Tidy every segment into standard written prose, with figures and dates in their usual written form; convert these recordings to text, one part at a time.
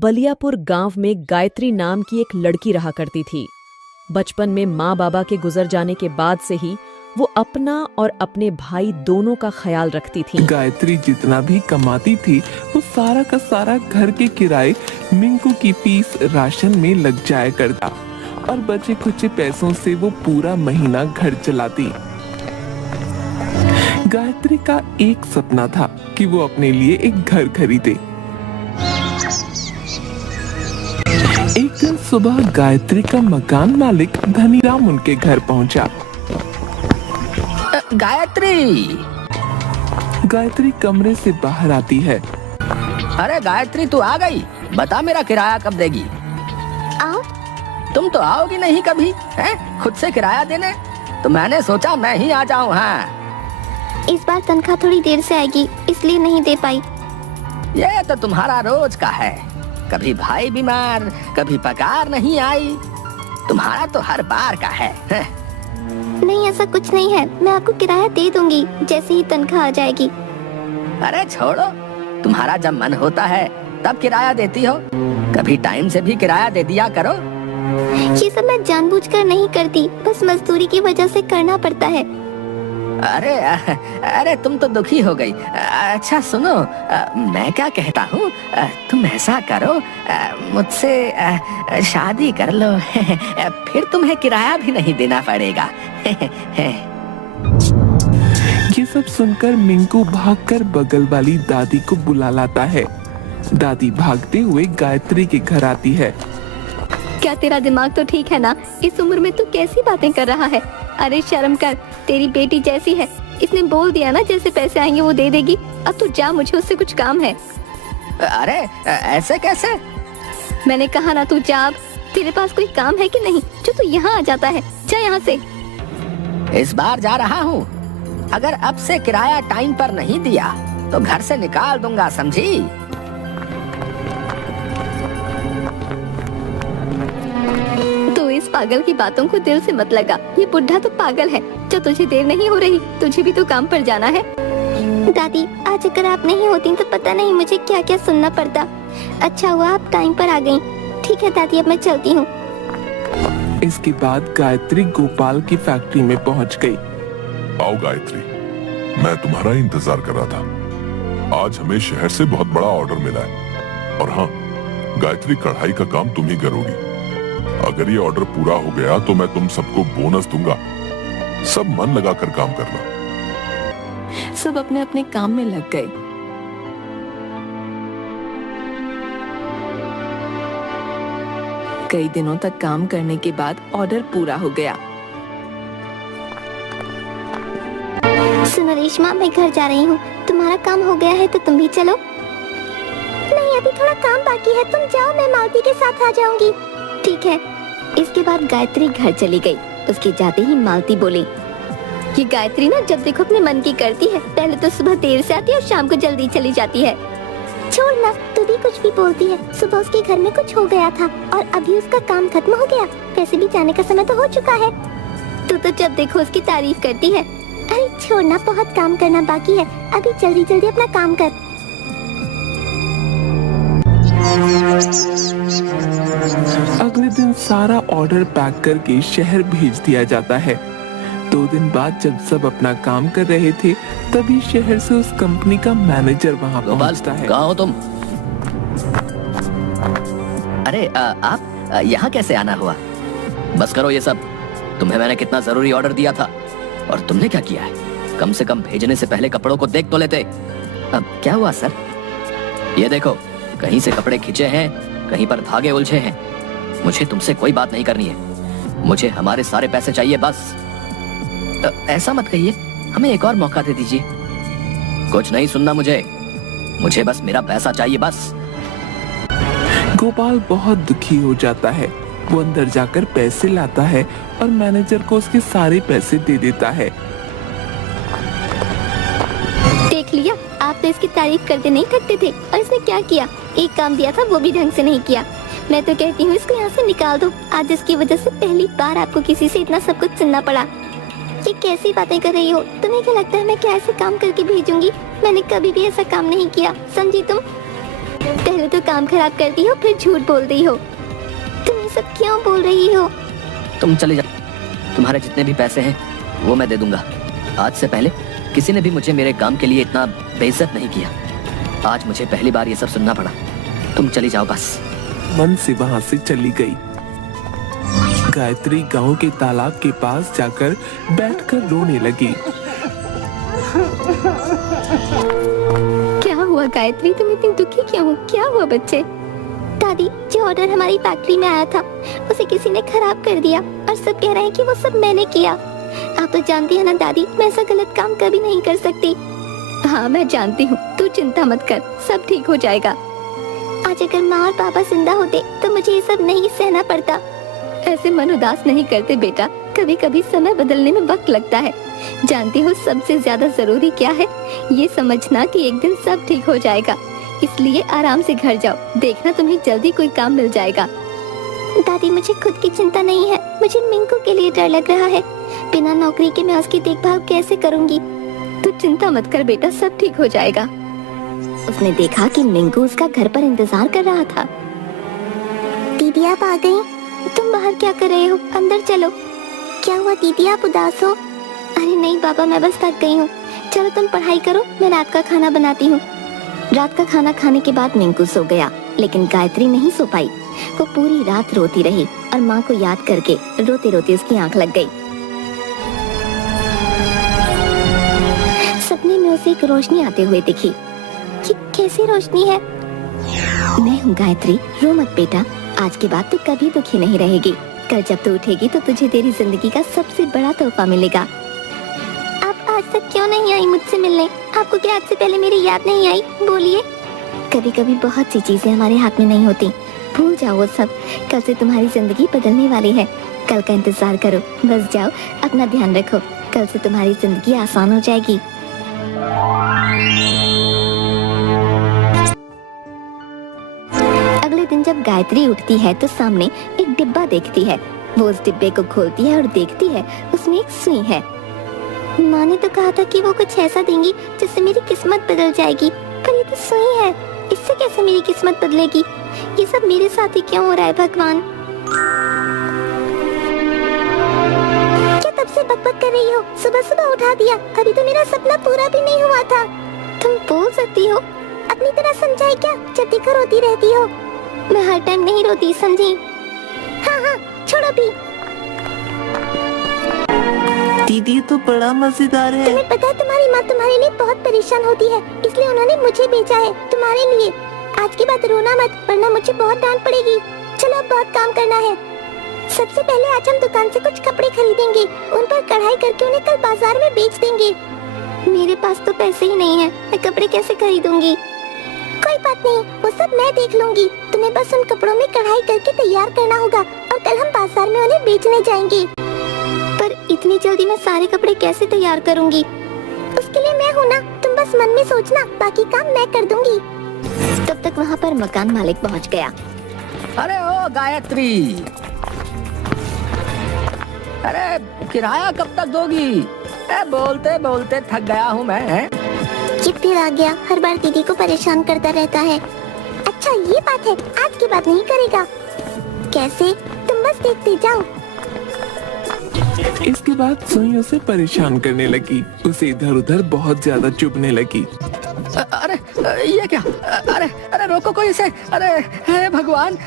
बलियापुर गांव में गायत्री नाम की एक लड़की रहा करती थी। बचपन में माँ बाबा के गुजर जाने के बाद से ही वो अपना और अपने भाई दोनों का ख्याल रखती थी। गायत्री जितना भी कमाती थी वो सारा का सारा घर के किराए, मिंकू की फीस, राशन में लग जाया करता और बचे खुचे पैसों से वो पूरा महीना घर चलाती। गायत्री का एक सपना था कि वो अपने लिए एक घर खरीदे। एक दिन सुबह गायत्री का मकान मालिक धनीराम उनके घर पहुंचा। गायत्री कमरे से बाहर आती है। अरे गायत्री, तू आ गई? बता मेरा किराया कब देगी? आओ। तुम तो आओगी नहीं कभी, हैं? खुद से किराया देने? तो मैंने सोचा मैं ही आ जाऊं। हाँ, इस बार तनख्वाह थोड़ी देर से आएगी, इसलिए नहीं दे पाई। ये तो तुम्हारा रोज का है, कभी भाई बीमार, कभी पगार नहीं आई। तुम्हारा तो हर बार का है। नहीं, ऐसा कुछ नहीं है, मैं आपको किराया दे दूंगी जैसे ही तनख्वाह आ जाएगी। अरे छोड़ो, तुम्हारा जब मन होता है तब किराया देती हो, कभी टाइम से भी किराया दे दिया करो। ये सब मैं जानबूझकर नहीं करती, बस मजदूरी की वजह से करना पड़ता है। अरे तुम तो दुखी हो गई। अच्छा सुनो, मैं क्या कहता हूँ, तुम ऐसा करो, मुझसे शादी कर लो, फिर तुम्हें किराया भी नहीं देना पड़ेगा। ये सब सुनकर मिंकू भागकर बगल वाली दादी को बुला लाता है। दादी भागते हुए गायत्री के घर आती है। क्या तेरा दिमाग तो ठीक है ना? इस उम्र में तू कैसी बातें कर रहा है? अरे शर्म कर, तेरी बेटी जैसी है, इसने बोल दिया ना जैसे पैसे आएंगे वो दे देगी। अब तू जा, मुझे उससे कुछ काम है। अरे ऐसे कैसे? मैंने कहा ना, तू जा। अब तेरे पास कोई काम है कि नहीं जो तू यहाँ आ जाता है? जा यहाँ से। इस बार जा रहा हूँ, अगर अब से किराया टाइम पर नहीं दिया तो घर से निकाल दूंगा, समझी? इस पागल की बातों को दिल से मत लगा, ये बुढ़ा तो पागल है। जो तुझे देर नहीं हो रही, तुझे भी तो काम पर जाना है। दादी, आज अगर आप नहीं होती तो पता नहीं मुझे क्या क्या सुनना पड़ता। अच्छा हुआ आप टाइम पर आ गईं। ठीक है दादी, अब मैं चलती हूँ। इसके बाद गायत्री गोपाल की फैक्ट्री में पहुँच गई। आओ गायत्री, मैं तुम्हारा इंतजार कर रहा था। आज हमें शहर से बहुत बड़ा ऑर्डर मिला है। और हाँ गायत्री, कढ़ाई का काम तुम ही करोगी। अगर ये ऑर्डर पूरा हो गया तो मैं तुम सबको बोनस दूंगा। सब मन लगाकर काम करना। सब अपने अपने काम में लग गए। कई दिनों तक काम करने के बाद ऑर्डर पूरा हो गया। सुनो रेशमा, मैं घर जा रही हूँ। तुम्हारा काम हो गया है तो तुम भी चलो। नहीं, अभी थोड़ा काम बाकी है, तुम जाओ, मैं मालती के साथ आ जाऊंगी। ठीक है। इसके बाद गायत्री घर चली गई। उसके जाते ही मालती बोली, ये गायत्री ना जब देखो अपने मन की करती है। पहले तो सुबह देर से आती है और शाम को जल्दी चली जाती है। छोड़ ना, तू भी कुछ भी बोलती है। सुबह उसके घर में कुछ हो गया था और अभी उसका काम खत्म हो गया। वैसे भी जाने का समय तो हो चुका है। तू तो जब देखो उसकी तारीफ करती है। अरे छोड़ ना, बहुत काम करना बाकी है, अभी जल्दी जल्दी अपना काम कर। अगले दिन सारा ऑर्डर पैक करके शहर भेज दिया जाता है। 2 दिन बाद जब सब अपना काम कर रहे थे तभी शहर से उस कंपनी का मैनेजर वहां पहुंचता है। कहाँ हो तुम? अरे आप यहाँ कैसे आना हुआ? बस करो ये सब। तुम्हें मैंने कितना जरूरी ऑर्डर दिया था और तुमने क्या किया है? कम से कम भेजने से पहले कपड़ों को देख तो लेते। अब क्या हुआ सर? ये देखो, कहीं से कपड़े खींचे हैं, कहीं पर धागे उलझे हैं। मुझे तुमसे कोई बात नहीं करनी है, मुझे हमारे सारे पैसे चाहिए बस। ऐसा मत कहिए, हमें एक और मौका दे दीजिए। कुछ नहीं सुनना मुझे बस मेरा पैसा चाहिए बस। गोपाल बहुत दुखी हो जाता है। वो अंदर जाकर पैसे लाता है और मैनेजर को उसके सारे पैसे दे देता है। देख लिया, आप तो इसकी तारीफ करते नहीं थकते थे और इसने क्या किया? एक काम दिया था वो भी ढंग से नहीं किया। मैं तो कहती हूँ इसको यहाँ से निकाल दो। आज इसकी वजह से पहली बार आपको किसी से इतना सब कुछ सुनना पड़ा। ये कैसी बातें कर रही हो? तुम्हें क्या लगता है मैं क्या ऐसे काम करके भेजूंगी? मैंने कभी भी ऐसा काम नहीं किया, समझी तुम? पहले तो काम खराब करती हो, फिर झूठ बोलती हो। तुम ये सब क्यों बोल रही हो? तुम चले जाओ, तुम्हारे जितने भी पैसे हैं वो मैं दे दूंगा। आज से पहले किसी ने भी मुझे मेरे काम के लिए इतना बेइज्जत नहीं किया। आज मुझे पहली बार ये सब सुनना पड़ा। तुम चली जाओ बस। मन से वहां से चली गई। गायत्री गांव के तालाब के पास जाकर बैठकर रोने लगी। क्या हुआ गायत्री, तुम इतनी दुखी क्यों हो? क्या हुआ बच्चे? दादी, जो ऑर्डर हमारी फैक्ट्री में आया था उसे किसी ने खराब कर दिया और सब कह रहे हैं कि वो सब मैंने किया। आप तो जानती है ना दादी, मैं ऐसा गलत काम कभी नहीं कर सकती। हाँ मैं जानती हूँ, तू चिंता मत कर, सब ठीक हो जाएगा। आज अगर माँ और पापा जिंदा होते तो मुझे ये सब नहीं सहना पड़ता। ऐसे मन उदास नहीं करते बेटा, कभी कभी समय बदलने में वक्त लगता है। जानती हो सबसे ज्यादा जरूरी क्या है? ये समझना कि एक दिन सब ठीक हो जाएगा। इसलिए आराम से घर जाओ, देखना तुम्हें जल्दी कोई काम मिल जाएगा। दादी मुझे खुद की चिंता नहीं है, मुझे मिंकू के लिए डर लग रहा है। बिना नौकरी के मैं उसकी देखभाल कैसे करूंगी? तू चिंता मत कर बेटा, सब ठीक हो जाएगा। उसने देखा कि मिंकू उसका घर पर इंतजार कर रहा था। दीदी आप आ गई? तुम बाहर क्या कर रहे हो? अंदर चलो। क्या हुआ दीदी, आप उदास हो? अरे नहीं बाबा, मैं बस थक गई हूँ। चलो तुम पढ़ाई करो, मैं रात का खाना बनाती हूँ। रात का खाना खाने के बाद मिंकू सो गया, लेकिन गायत्री नहीं सो पाई। वो पूरी रात रोती रही और माँ को याद करके रोते रोते उसकी आंख लग गई। सपने में उसे एक रोशनी आते हुए दिखी। ये कैसी रोशनी है? मैं हूँ गायत्री, रो मत बेटा। आज के बाद तू कभी दुखी नहीं रहेगी। कल जब तू उठेगी तो तुझे तेरी जिंदगी का सबसे बड़ा तोहफा मिलेगा। आप आज तक क्यों नहीं आई मुझसे मिलने? आपको क्या आज से पहले मेरी याद नहीं आई? बोलिए। कभी कभी बहुत सी चीजें हमारे हाथ में नहीं होती, भूल जाओ वो सब। कल से तुम्हारी जिंदगी बदलने वाली है। कल का इंतजार करो, बस जाओ, अपना ध्यान रखो। कल से तुम्हारी जिंदगी आसान हो जाएगी। अगले दिन जब गायत्री उठती है तो सामने एक डिब्बा देखती है। वो उस डिब्बे को खोलती है और देखती है उसमें एक सुई है। माँ ने तो कहा था कि वो कुछ ऐसा देंगी जिससे मेरी किस्मत बदल जाएगी, पर ये तो सुई है, इससे कैसे मेरी किस्मत बदलेगी? ये सब मेरे साथ ही क्यों हो रहा है भगवान? क्या तब से बकबक कर रही हो? सुबह सुबह उठा दिया, अभी तो मेरा सपना पूरा भी नहीं हुआ था। तुम बोल सकती हो, अपनी तरह समझाए क्या? जब देखो रोती रहती हो। मैं हर टाइम नहीं रोती, समझी? हाँ हाँ छोड़ो भी। दीदी तो बड़ा मजेदार है। तुम्हें पता है तुम्हारी माँ तुम्हारे लिए बहुत परेशान होती है, इसलिए उन्होंने मुझे भेजा है तुम्हारे लिए। आज की बात रोना मत, वरना मुझे बहुत डांट पड़ेगी। चलो अब बहुत काम करना है। सबसे पहले आज हम दुकान से कुछ कपड़े खरीदेंगे, उन पर कढ़ाई करके उन्हें कल बाजार में बेच देंगे। मेरे पास तो पैसे ही नहीं है, मैं कपड़े कैसे खरीदूंगी? कोई बात नहीं, वो सब मैं देख लूंगी। तुम्हें बस उन कपड़ों में कढ़ाई करके तैयार करना होगा और कल हम बाजार में उन्हें बेचने जाएंगे। पर इतनी जल्दी मैं सारे कपड़े कैसे तैयार करूंगी? उसके लिए मैं हूँ ना, तुम बस मन में सोचना, बाकी काम मैं कर दूंगी। तब तक वहाँ पर मकान मालिक पहुँच गया। अरे ओ गायत्री, अरे किराया कब तक दोगी? बोलते बोलते थक गया हूँ मैं। ये फिर आ गया, हर बार दीदी को परेशान करता रहता है। अच्छा ये बात है, आज की बात नहीं करेगा। कैसे? तुम बस देखते जाओ। इसके बाद सुई उसे परेशान करने लगी, उसे इधर उधर बहुत ज्यादा चुभने लगी। अरे ये क्या? अरे अरे रोको कोई इसे। अरे हे भगवान,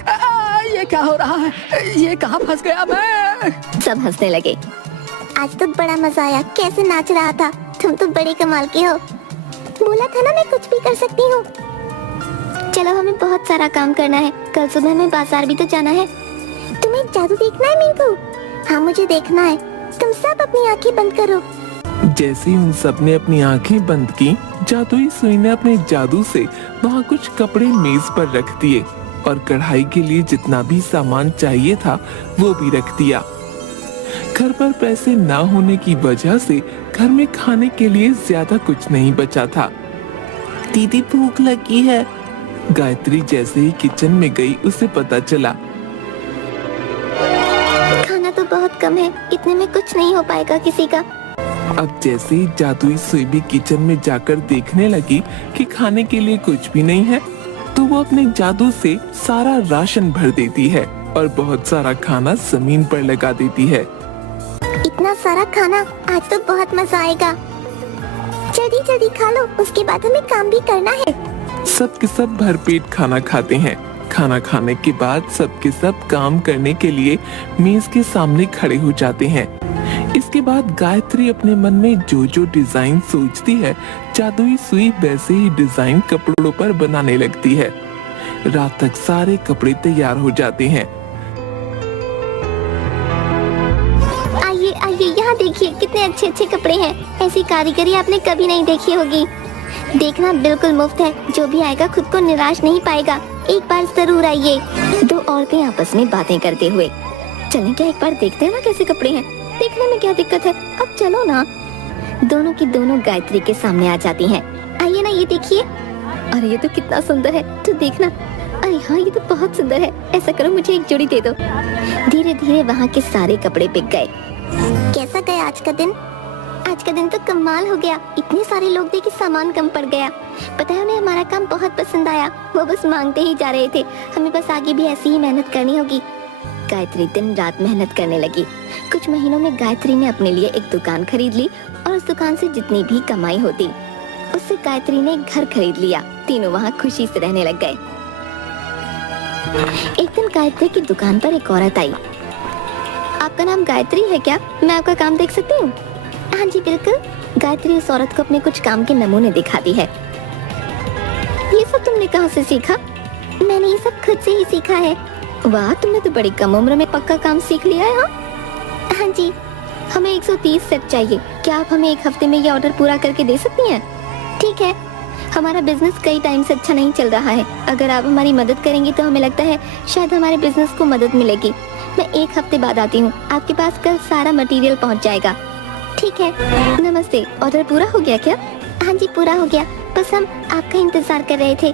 ये क्या हो रहा है? ये कहाँ फंस गया मैं? सब हंसने लगे। आज तो बड़ा मजा आया, कैसे नाच रहा था। तुम तो बड़े कमाल के हो। बोला था ना मैं कुछ भी कर सकती हूँ। चलो हमें बहुत सारा काम करना है, कल सुबह हमें बाजार भी तो जाना है। तुम्हें जादू देखना है मिंकू? हाँ मुझे देखना है। तुम सब अपनी आंखें बंद करो। जैसे ही उन सब ने अपनी आंखें बंद की, जादुई सुई ने अपने जादू से वहाँ कुछ कपड़े मेज पर रख दिए और कढ़ाई के लिए जितना भी सामान चाहिए था वो भी रख दिया। घर पर पैसे ना होने की वजह से घर में खाने के लिए ज्यादा कुछ नहीं बचा था। दीदी भूख लगी है। गायत्री जैसे ही किचन में गई उसे पता चला। खाना तो बहुत कम है, इतने में कुछ नहीं हो पाएगा किसी का। अब जैसे ही जादुई सुई भी किचन में जाकर देखने लगी कि खाने के लिए कुछ भी नहीं है, तो वो अपने जादू से सारा राशन भर देती है और बहुत सारा खाना जमीन पर लगा देती है। इतना सारा खाना, आज तो बहुत मजा आएगा। जल्दी जल्दी खा लो, उसके बाद हमें काम भी करना है। सब के सब भरपेट खाना खाते हैं। खाना खाने के बाद सब के सब काम करने के लिए मेज के सामने खड़े हो जाते हैं। इसके बाद गायत्री अपने मन में जो जो डिजाइन सोचती है, जादुई सुई वैसे ही डिजाइन कपड़ों पर बनाने लगती है। रात तक सारे कपड़े तैयार हो जाते हैं। आइए आइए, यहाँ देखिए कितने अच्छे अच्छे कपड़े हैं। ऐसी कारीगरी आपने कभी नहीं देखी होगी। देखना बिल्कुल मुफ्त है, जो भी आएगा खुद को निराश नहीं पाएगा। एक बार जरूर आइए। दो औरतें आपस में बातें करते हुए, चलें क्या एक बार देखते हैं ना कैसे कपड़े हैं, देखने में क्या दिक्कत है, अब चलो ना। दोनों की दोनों गायत्री के सामने आ जाती हैं। आइए ना, ये देखिए। अरे ये तो कितना सुंदर है, तो देखना। अरे हाँ, ये तो बहुत सुंदर है। ऐसा करो, मुझे एक जोड़ी दे दो। धीरे धीरे वहाँ के सारे कपड़े बिक गए। कैसा गया आज का दिन? आज का दिन तो कमाल हो गया। इतने सारे लोग थे कि सामान कम पड़ गया। पता है उन्हें हमारा काम बहुत पसंद आया। वो बस मांगते ही जा रहे थे। हमें बस आगे भी ऐसी ही मेहनत करनी होगी। गायत्री दिन रात मेहनत करने लगी। कुछ महीनों में गायत्री ने अपने लिए एक दुकान खरीद ली और उस दुकान से जितनी भी कमाई होती उससे गायत्री ने एक घर खरीद लिया। तीनों वहाँ खुशी से रहने लग गए। एक दिन गायत्री की दुकान पर एक औरत आई। आपका नाम गायत्री है क्या? मैं आपका काम देख सकती हूँ? हाँ जी बिल्कुल। गायत्री उस औरत को अपने कुछ काम के नमूने दिखाती है। ये सब तुमने कहाँ से सीखा? मैंने ये सब खुद से ही सीखा है। वाह, तुमने तो बड़ी कम उम्र में पक्का काम सीख लिया है। हाँ जी। हमें 130 सेट चाहिए। क्या आप हमें एक हफ्ते में ये ऑर्डर पूरा करके दे सकती हैं? ठीक है। हमारा बिजनेस कई टाइम से अच्छा नहीं चल रहा है। अगर आप हमारी मदद करेंगी तो हमें लगता है शायद हमारे बिजनेस को मदद मिलेगी। मैं एक हफ्ते बाद आती हूँ। आपके पास कल सारा मटेरियल पहुँच जाएगा। ठीक है। नमस्ते, ऑर्डर पूरा हो गया क्या? हाँ जी पूरा हो गया, बस हम आपका इंतजार कर रहे थे।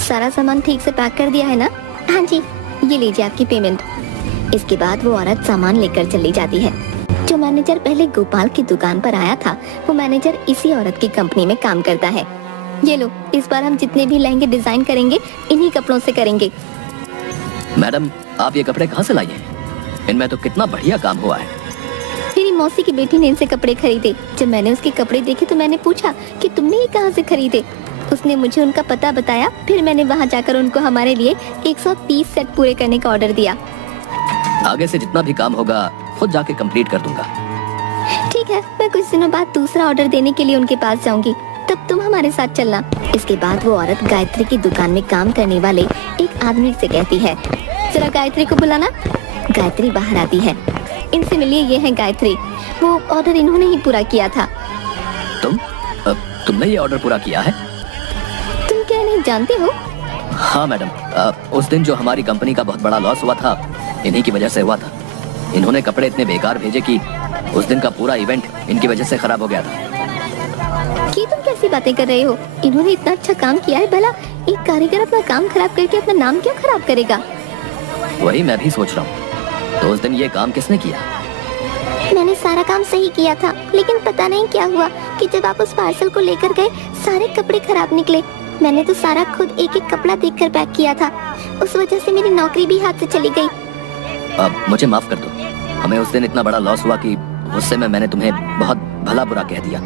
सारा सामान ठीक से पैक कर दिया है ना? हाँ जी। ये लीजिए आपकी पेमेंट। इसके बाद वो औरत सामान लेकर चली जाती है। जो मैनेजर पहले गोपाल की दुकान पर आया था, वो मैनेजर इसी औरत की कंपनी में काम करता है। ये लो, इस बार हम जितने भी लहंगे डिजाइन करेंगे इन्हीं कपड़ों से करेंगे। मैडम, आप ये कपड़े कहाँ से लाई हैं? इनमें तो कितना बढ़िया काम हुआ है। मेरी मौसी की बेटी ने इनसे कपड़े खरीदे। जब मैंने उसके कपड़े देखे तो मैंने पूछा कि तुमने ये कहाँ से खरीदे। उसने मुझे उनका पता बताया। फिर मैंने वहाँ जाकर उनको हमारे लिए 130 सेट पूरे करने का ऑर्डर दिया। आगे से जितना भी काम होगा खुद जाके कंप्लीट कर दूंगा। ठीक है, मैं कुछ दिनों बाद दूसरा ऑर्डर देने के लिए उनके पास जाऊंगी, तब तुम हमारे साथ चलना। इसके बाद वो औरत गायत्री की दुकान में काम करने वाले एक आदमी से कहती है, जरा गायत्री को बुलाना। गायत्री बाहर आती है। इनसे मिलिए, ये है गायत्री। वो ऑर्डर इन्होंने ही पूरा किया था। तुमने ये ऑर्डर पूरा किया है? तुम क्या नहीं जानते हो? हाँ मैडम, उस दिन जो हमारी कंपनी का बहुत बड़ा लॉस हुआ था, इन्हीं की वजह से हुआ था। इन्होंने कपड़े इतने बेकार भेजे कि उस दिन का पूरा इवेंट इनकी वजह से खराब हो गया था। कि तुम कैसी बातें कर रहे हो? इन्होंने इतना अच्छा काम किया है, भला एक कारीगर अपना काम खराब करके अपना नाम क्यों खराब करेगा? वही मैं भी सोच रहा हूँ। तो उस दिन ये काम किसने किया? मैंने सारा काम सही किया था, लेकिन पता नहीं क्या हुआ कि जब आप उस पार्सल को लेकर गए सारे कपड़े खराब निकले। मैंने तो सारा खुद एक एक कपड़ा देखकर पैक किया था। उस वजह से मेरी नौकरी भी हाथ से चली गई। अब मुझे माफ कर दो। हमें उस दिन इतना बड़ा लॉस हुआ कि गुस्से में मैंने तुम्हें बहुत भला बुरा कह दिया।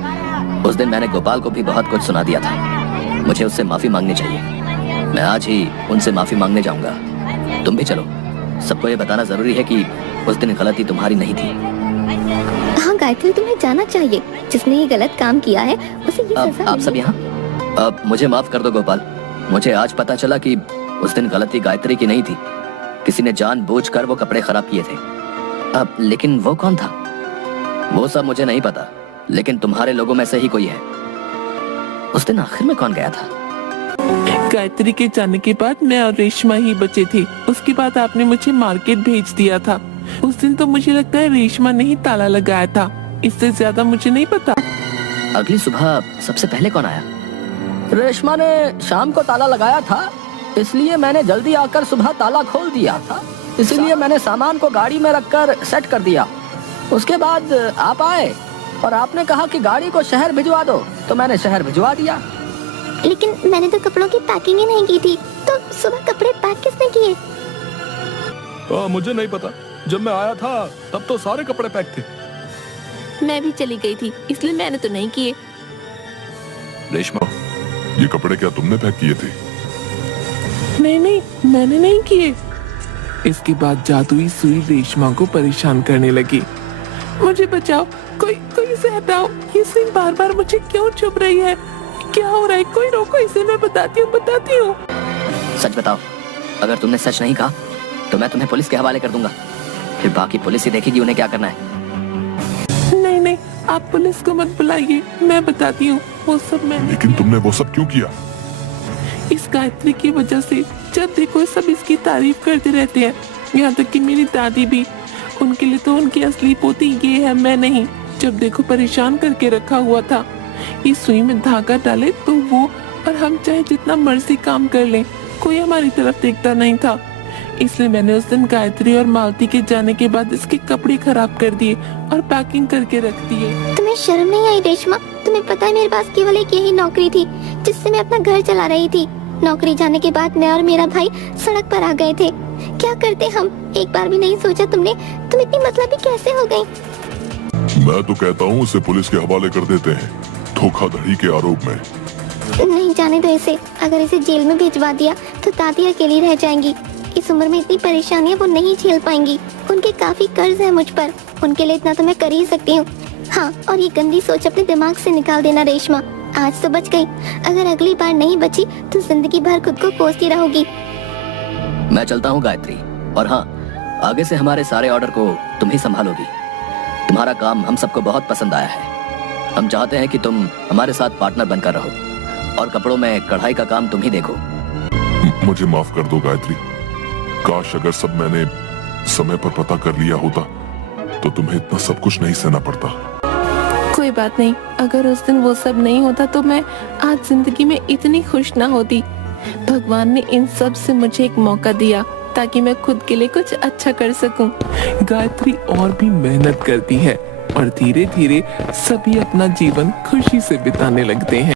उस दिन मैंने गोपाल को भी बहुत कुछ सुना दिया था। मुझे उससे माफी मांगनी चाहिए। मैं आज ही उनसे माफी मांगने जाऊंगा। तुम भी चलो। सबको ये बताना जरूरी है कि उस दिन गलती तुम्हारी नहीं थी। हाँ गायत्री, तुम्हें जाना चाहिए। जिसने ये गलत काम किया है उसे ये सजा आप सब यहाँ? अब मुझे माफ कर दो गोपाल। मुझे आज पता चला कि उस दिन गलती गायत्री की नहीं थी। किसी ने जानबूझकर वो कपड़े खराब किए थे। अब लेकिन वो कौन था? वो सब मुझे नहीं पता, लेकिन तुम्हारे लोगों में से ही कोई है। उस दिन आखिर में कौन गया था? गायत्री के जाने के बाद मैं और रेशमा ही बचे थे। उसके बाद आपने मुझे मार्केट भेज दिया था। उस दिन तो मुझे लगता है रेशमा ने ही ताला लगाया था। इससे ज्यादा मुझे नहीं पता। अगली सुबह सबसे पहले कौन आया? रेशमा ने शाम को ताला लगाया था, इसलिए मैंने जल्दी आकर सुबह ताला खोल दिया था। इसीलिए मैंने सामान को गाड़ी में रखकर सेट कर दिया। उसके बाद आप आए और आपने कहा कि गाड़ी को शहर भिजवा दो, तो मैंने शहर भिजवा दिया। लेकिन मैंने तो कपड़ों की पैकिंग ही नहीं की थी। तो सुबह कपड़े पैक किसने किए? मुझे नहीं पता, जब मैं आया था तब तो सारे कपड़े पैक थे। मैं भी चली गई थी, इसलिए मैंने तो नहीं किए। रेशमा, ये कपड़े क्या तुमने पैक किए थे? नहीं नहीं, मैंने नहीं किए। इसके बाद जादुई सुई रेशमा को परेशान करने लगी। मुझे बचाओ, कोई कोई इसे हटाओ, ये सुई बार बार मुझे क्यों चुभ रही है? क्या हो रहा है? कोई रोको इसे, मैं बताती हूँ। सच बताओ, अगर तुमने सच नहीं कहा तो मैं तुम्हें पुलिस के हवाले कर दूंगा। फिर बाकी पुलिस ही देखेगी उन्हें क्या करना है। नहीं नहीं, आप पुलिस को मत बुलाइए, मैं बताती हूँ वो सब मैंने। लेकिन तुमने वो सब क्यों किया? इस गायत्री की वजह से जब देखो सब इसकी तारीफ करते रहते हैं, यहाँ तक कि मेरी दादी भी। उनके लिए तो उनकी असली पोती ये है, मैं नहीं। जब देखो परेशान करके रखा हुआ था। इस सुई में धागा डाले तो वो और हम चाहे जितना मर्जी काम कर लें, कोई हमारी तरफ देखता नहीं था। इसलिए मैंने उस दिन गायत्री और मालती के जाने के बाद इसके कपड़े खराब कर दिए और पैकिंग करके रख दिए। तुम्हें शर्म नहीं आई रेशमा? तुम्हें पता है मेरे पास केवल एक यही नौकरी थी जिससे मैं अपना घर चला रही थी। नौकरी जाने के बाद मैं और मेरा भाई सड़क पर आ गए थे। क्या करते हम? एक बार भी नहीं सोचा तुमने? तुम इतनी मतलबी कैसे हो गई? मैं तो कहता हूँ उसे पुलिस के हवाले कर देते हैं, धोखाधड़ी के आरोप में। नहीं, जाने दो इसे। अगर इसे जेल में भिजवा दिया तो दादी अकेली रह जाएंगी। इस उम्र में इतनी परेशानियां वो नहीं झेल पाएंगी। उनके काफी कर्ज है मुझ पर, उनके लिए इतना तो मैं कर ही सकती हूँ। हाँ, और ये गंदी सोच अपने दिमाग से निकाल देना रेशमा। आज तो बच गई, अगर अगली बार नहीं बची तो जिंदगी भर खुद को कोसती रहोगी। मैं चलता हूँ गायत्री, और हाँ, आगे से हमारे सारे ऑर्डर को तुम ही संभालोगी। तुम्हारा काम हम सबको बहुत पसंद आया है। हम चाहते हैं कि तुम हमारे साथ पार्टनर बनकर रहो और कपड़ों में कढ़ाई का काम तुम ही देखो। मुझे माफ कर दो गायत्री। काश अगर सब मैंने समय पर पता कर लिया होता तो तुम्हें इतना सब कुछ नहीं सहना पड़ता। कोई बात नहीं, अगर उस दिन वो सब नहीं होता तो मैं आज जिंदगी में इतनी खुश ना होती। भगवान ने इन सब से मुझे एक मौका दिया ताकि मैं खुद के लिए कुछ अच्छा कर सकूं। गायत्री और भी मेहनत करती है और धीरे धीरे सभी अपना जीवन खुशी से बिताने लगते हैं।